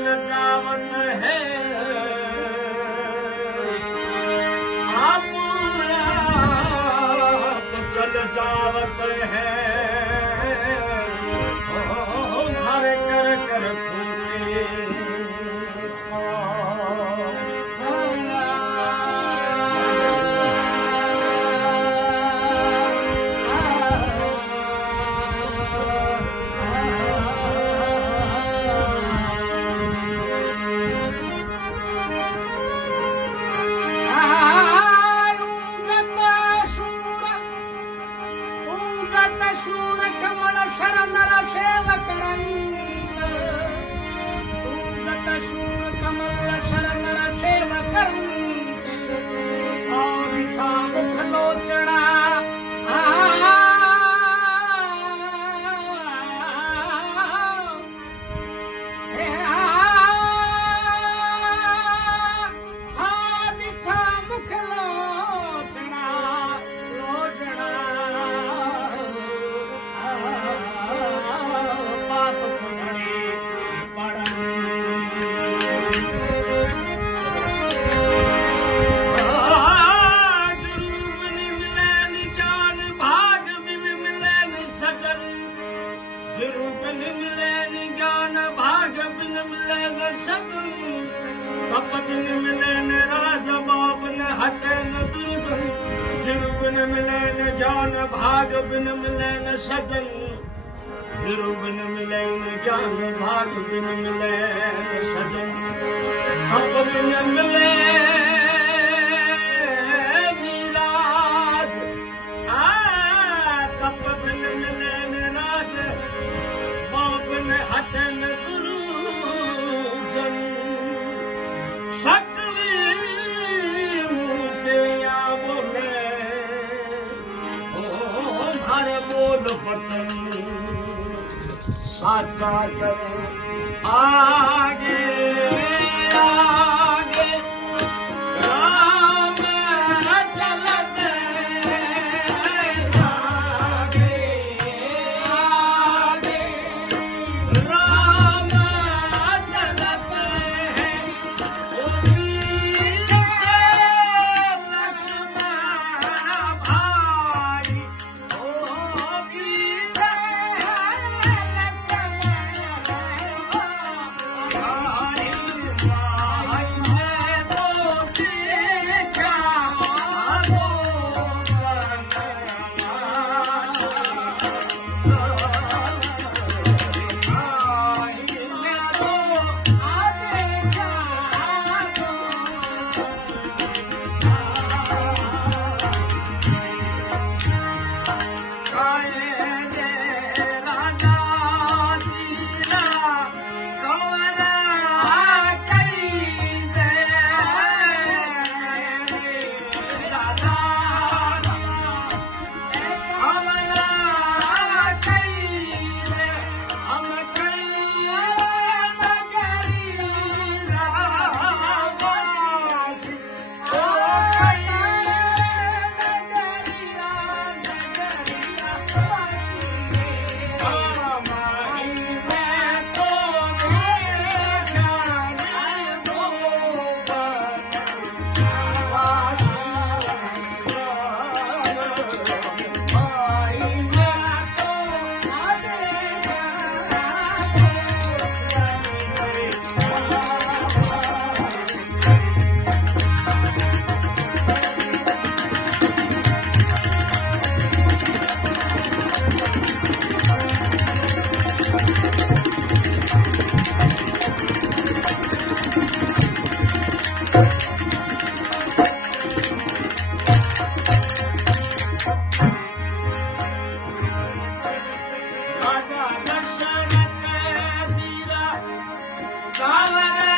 चल जावत है आप चल जावत है घर कर कर शूर कमल शरणर सेवक रंग शूर कमल शरणर सेवक रंग बिठा मुख लोचड़ा बिठा मुख लोचड़ा तप बिन मिले न राज बाब न हटे न दुर्जन गुरु बिन मिले न ज्ञान भाग बिन मिले न सजन गुरु बिन मिले न ज्ञान भाग बिन मिले न सजन तप बिन मिले नीराज तप बिन मिले न राज बाब न हटे न दुर्जन सकवी मुँह से या बोले ओ हर बोल बचन साचा कर आगे आगे राम चलत आगे आगे राम चलत है Hallelujah.